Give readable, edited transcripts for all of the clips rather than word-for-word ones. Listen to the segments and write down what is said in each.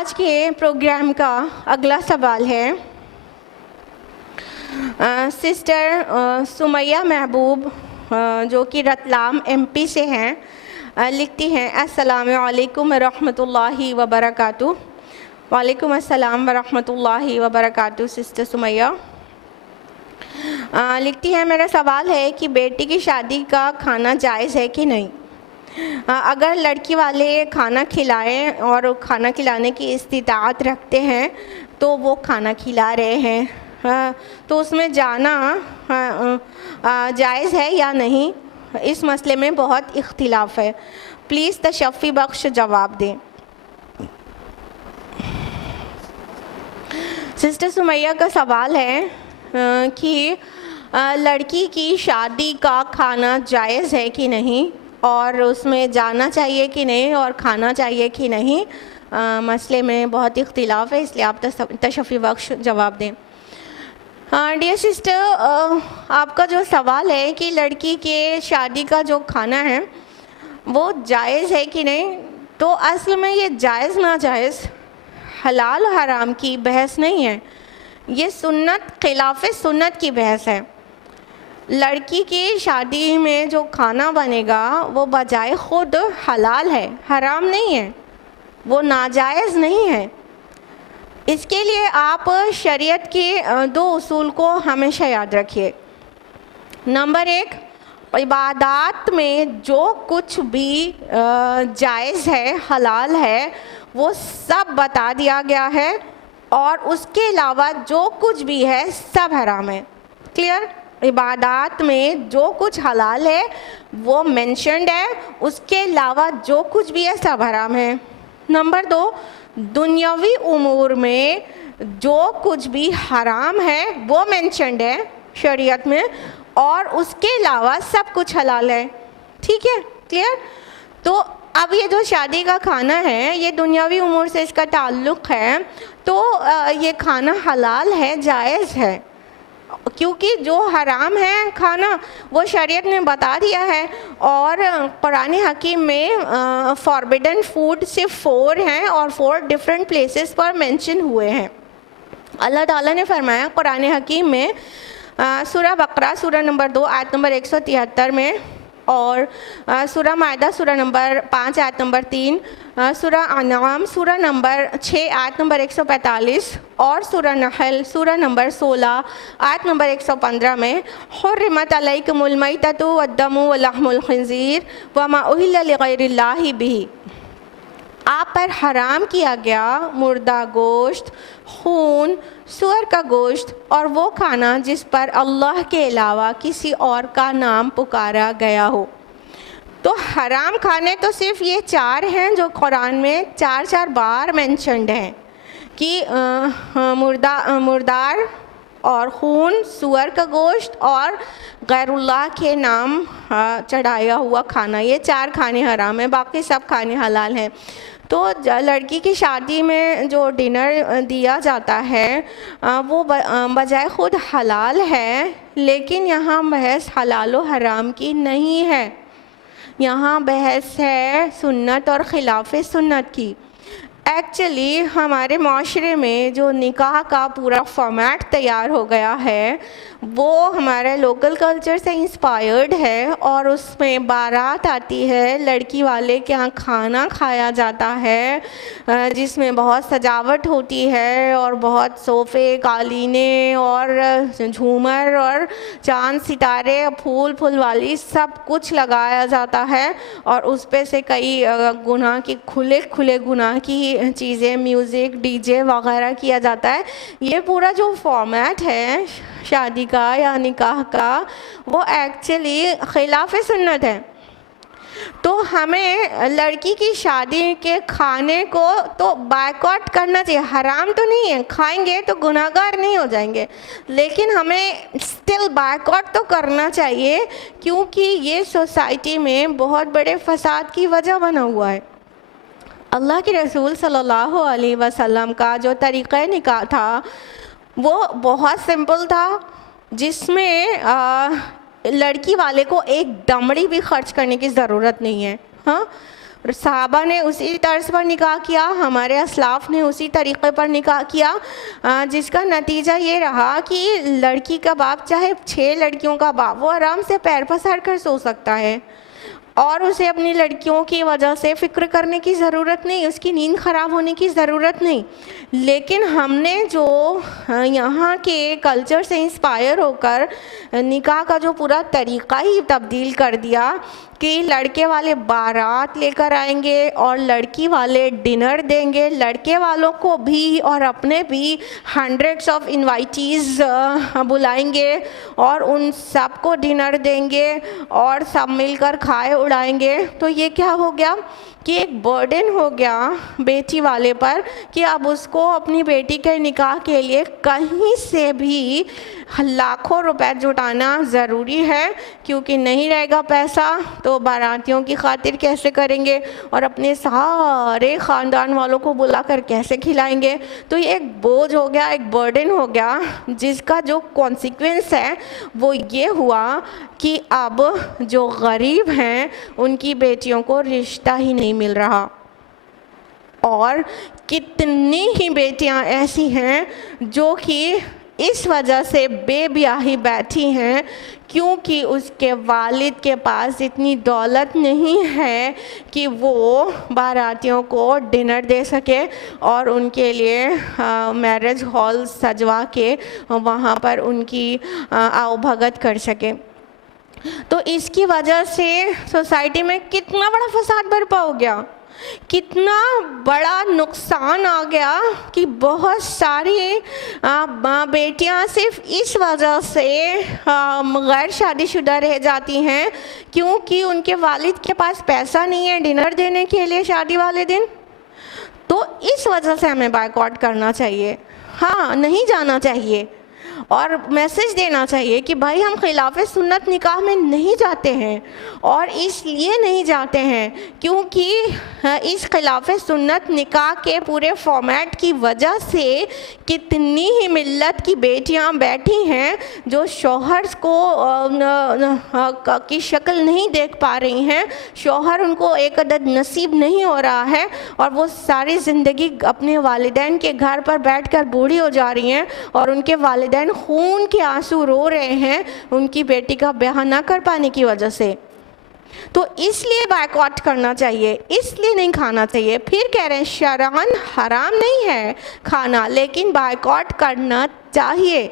آج کے پروگرام کا اگلا سوال ہے سسٹر سمیہ محبوب جو کہ رتلام MP سے ہیں، لکھتی ہیں السلام علیکم ورحمۃ اللہ وبرکاتہ۔ وعلیکم السلام ورحمۃ اللہ وبرکاتہ۔ سسٹر سمیہ لکھتی ہیں میرا سوال ہے کہ بیٹی کی شادی کا کھانا جائز ہے کہ نہیں؟ اگر لڑکی والے کھانا کھلائیں اور کھانا کھلانے کی استطاعت رکھتے ہیں تو وہ کھانا کھلا رہے ہیں، تو اس میں جانا جائز ہے یا نہیں؟ اس مسئلے میں بہت اختلاف ہے، پلیز تشفی بخش جواب دیں۔ سسٹر سمیہ کا سوال ہے کہ لڑکی کی شادی کا کھانا جائز ہے کہ نہیں اور اس میں جانا چاہیے کہ نہیں اور کھانا چاہیے کہ نہیں، مسئلے میں بہت اختلاف ہے، اس لیے آپ تشفی بخش جواب دیں۔ ڈیئر سسٹر، آپ کا جو سوال ہے کہ لڑکی کے شادی کا جو کھانا ہے وہ جائز ہے کہ نہیں، تو اصل میں یہ جائز ناجائز، حلال و حرام کی بحث نہیں ہے، یہ سنت خلاف سنت کی بحث ہے۔ لڑکی کی شادی میں جو کھانا بنے گا وہ بجائے خود حلال ہے، حرام نہیں ہے، وہ ناجائز نہیں ہے۔ اس کے لیے آپ شریعت کے دو اصول کو ہمیشہ یاد رکھیے۔ نمبر 1، عبادات میں جو کچھ بھی جائز ہے، حلال ہے، وہ سب بتا دیا گیا ہے، اور اس کے علاوہ جو کچھ بھی ہے سب حرام ہے۔ کلیئر؟ عبادات میں جو کچھ حلال ہے وہ مینشنڈ ہے، اس کے علاوہ جو کچھ بھی ہے سب حرام ہے۔ نمبر 2، دنیاوی امور میں جو کچھ بھی حرام ہے وہ مینشنڈ ہے شریعت میں، اور اس کے علاوہ سب کچھ حلال ہے۔ ٹھیک ہے؟ کلیئر؟ تو اب یہ جو شادی کا کھانا ہے یہ دنیاوی امور سے اس کا تعلق ہے، تو یہ کھانا حلال ہے، جائز ہے، کیونکہ جو حرام ہے کھانا وہ شریعت نے بتا دیا ہے، اور قرآن حکیم میں فاربیڈن فوڈ صرف 4 ہیں اور 4 ڈفرینٹ پلیسز پر مینشن ہوئے ہیں۔ اللہ تعالیٰ نے فرمایا قرآن حکیم میں سورہ بقرہ سورہ نمبر 2 آیت نمبر 173 میں، اور سورہ مائدہ سورہ نمبر 5 آیت نمبر 3، سورہ انعام سورہ نمبر 6 آیت نمبر 145، اور سورہ نحل سورہ نمبر 16 آیت نمبر 115 میں، حرمت علیکم المیتۃ والدم ولحم الخنزیر وما اہل لغیر اللہ بہ، آپ پر حرام کیا گیا مردہ گوشت، خون، سور کا گوشت اور وہ کھانا جس پر اللہ کے علاوہ کسی اور کا نام پکارا گیا ہو۔ تو حرام کھانے تو صرف یہ 4 ہیں جو قرآن میں 4 بار مینشنڈ ہیں، کہ مردار اور خون، سور کا گوشت اور غیر اللہ کے نام چڑھایا ہوا کھانا، یہ 4 کھانے حرام ہیں، باقی سب کھانے حلال ہیں۔ تو لڑکی کی شادی میں جو ڈنر دیا جاتا ہے وہ بجائے خود حلال ہے، لیکن یہاں بحث حلال و حرام کی نہیں ہے، یہاں بحث ہے سنت اور خلاف سنت کی۔ ایکچولی ہمارے معاشرے میں جو نکاح کا پورا فارمیٹ تیار ہو گیا ہے وہ ہمارے لوکل کلچر سے انسپائرڈ ہے، اور اس میں بارات آتی ہے، لڑکی والے کے یہاں کھانا کھایا جاتا ہے جس میں بہت سجاوٹ ہوتی ہے، اور بہت صوفے، قالینیں اور جھومر اور چاند ستارے، پھول والی سب کچھ لگایا جاتا ہے، اور اس پہ سے کئی گناہ کی کھلے گناہ کی چیزیں، میوزک، DJ وغیرہ کیا جاتا ہے۔ یہ پورا جو فارمیٹ ہے شادی کا یا نکاح کا وہ ایکچولی خلاف سنت ہے۔ تو ہمیں لڑکی کی شادی کے کھانے کو تو بائیکاٹ کرنا چاہیے، حرام تو نہیں ہے، کھائیں گے تو گناہگار نہیں ہو جائیں گے، لیکن ہمیں اسٹل بائیکاٹ تو کرنا چاہیے، کیونکہ یہ سوسائٹی میں بہت بڑے فساد کی وجہ بنا ہوا ہے۔ اللہ کے رسول صلی اللہ علیہ وسلم کا جو طریقہ نکاح تھا وہ بہت سمپل تھا، جس میں لڑکی والے کو ایک دمڑی بھی خرچ کرنے کی ضرورت نہیں ہے، ہاں، صحابہ نے اسی طرز پر نکاح کیا، ہمارے اسلاف نے اسی طریقے پر نکاح کیا، جس کا نتیجہ یہ رہا کہ لڑکی کا باپ چاہے 6 لڑکیوں کا باپ، وہ آرام سے پیر پسار کر سو سکتا ہے، اور اسے اپنی لڑکیوں کی وجہ سے فکر کرنے کی ضرورت نہیں، اس کی نیند خراب ہونے کی ضرورت نہیں۔ لیکن ہم نے جو یہاں کے کلچر سے انسپائر ہو کر نکاح کا جو پورا طریقہ ہی تبدیل کر دیا کہ لڑکے والے بارات لے کر آئیں گے اور لڑکی والے ڈنر دیں گے، لڑکے والوں کو بھی اور اپنے بھی ہنڈریڈس آف انوائٹیز بلائیں گے اور ان سب کو ڈنر دیں گے اور سب مل کر کھائے اڑائیں گے، تو یہ کیا ہو گیا کہ ایک برڈن ہو گیا بیٹی والے پر کہ اب اس کو اپنی بیٹی کے نکاح کے لیے کہیں سے بھی لاکھوں روپے جٹانا ضروری ہے، کیونکہ نہیں رہے گا پیسہ تو باراتیوں کی خاطر کیسے کریں گے اور اپنے سارے خاندان والوں کو بلا کر کیسے کھلائیں گے۔ تو یہ ایک بوجھ ہو گیا، ایک برڈن ہو گیا، جس کا جو کانسیکوینس ہے وہ یہ ہوا کہ اب جو غریب ہیں ان کی بیٹیوں کو رشتہ ہی نہیں مل رہا، اور کتنی ہی بیٹیاں ایسی ہیں جو کہ اس وجہ سے بے بیاہی بیٹھی ہیں کیونکہ اس کے والد کے پاس اتنی دولت نہیں ہے کہ وہ باراتیوں کو ڈنر دے سکے اور ان کے لیے میرج ہال سجوا کے وہاں پر ان کی آؤ بھگت کر سکے۔ تو اس کی وجہ سے سوسائٹی میں کتنا بڑا فساد برپا ہو گیا، کتنا بڑا نقصان آ گیا کہ بہت ساری بیٹیاں صرف اس وجہ سے غیر شادی شدہ رہ جاتی ہیں کیونکہ ان کے والد کے پاس پیسہ نہیں ہے ڈنر دینے کے لیے شادی والے دن۔ تو اس وجہ سے ہمیں بائیکاٹ کرنا چاہیے، ہاں نہیں جانا چاہیے، اور میسج دینا چاہیے کہ بھائی ہم خلاف سنت نکاح میں نہیں جاتے ہیں، اور اس لیے نہیں جاتے ہیں کیونکہ اس خلاف سنت نکاح کے پورے فارمیٹ کی وجہ سے کتنی ہی ملت کی بیٹیاں بیٹھی ہیں جو شوہر کو کی شکل نہیں دیکھ پا رہی ہیں، شوہر ان کو ایک عدد نصیب نہیں ہو رہا ہے، اور وہ ساری زندگی اپنے والدین کے گھر پر بیٹھ کر بوڑھی ہو جا رہی ہیں اور ان کے والدین خون کے آنسو رو رہے ہیں ان کی بیٹی کا بیاہ نہ کر پانے کی وجہ سے۔ تو اس لیے بائیکاٹ کرنا چاہیے، اس لیے نہیں کھانا چاہیے۔ پھر کہہ رہے ہیں شرعاً حرام نہیں ہے کھانا، لیکن بائیکاٹ کرنا چاہیے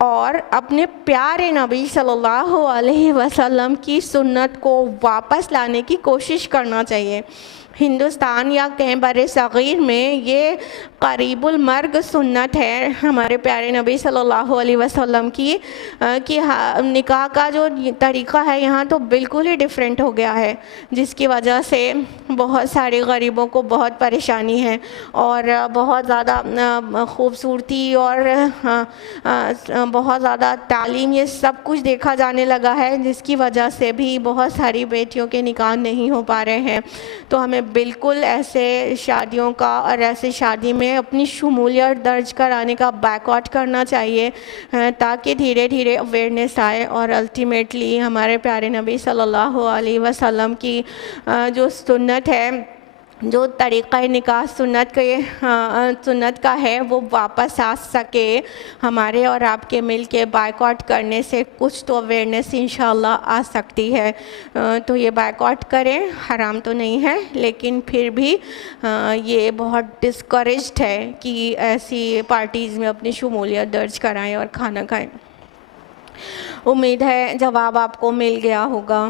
اور اپنے پیارے نبی صلی اللہ علیہ وسلم کی سنت کو واپس لانے کی کوشش کرنا چاہیے۔ ہندوستان یا کہیں بر صغیر میں یہ قریب المرگ سنت ہے ہمارے پیارے نبی صلی اللہ علیہ وسلم کی، کہ نکاح کا جو طریقہ ہے یہاں تو بالکل ہی ڈیفرنٹ ہو گیا ہے، جس کی وجہ سے بہت سارے غریبوں کو بہت پریشانی ہے اور بہت زیادہ خوبصورتی اور بہت زیادہ تعلیم یہ سب کچھ دیکھا جانے لگا ہے، جس کی وجہ سے بھی بہت ساری بیٹیوں کے نکاح نہیں ہو پا رہے ہیں۔ تو ہمیں بالکل ایسے شادیوں کا اور ایسے شادی میں اپنی شمولیت درج کرانے کا بائیکاٹ کرنا چاہیے تاکہ دھیرے دھیرے اویئرنیس آئے اور الٹیمیٹلی ہمارے پیارے نبی صلی اللہ علیہ وسلم کی جو سنت ہے، جو طریقہ نکاح سنت کا ہے وہ واپس آ سکے۔ ہمارے اور آپ کے مل کے بائیکاٹ کرنے سے کچھ تو اویئرنیس انشاءاللہ آ سکتی ہے۔ تو یہ بائیکاٹ کریں، حرام تو نہیں ہے لیکن پھر بھی یہ بہت ڈسکریجڈ ہے کہ ایسی پارٹیز میں اپنی شمولیت درج کرائیں اور کھانا کھائیں۔ امید ہے جواب آپ کو مل گیا ہوگا۔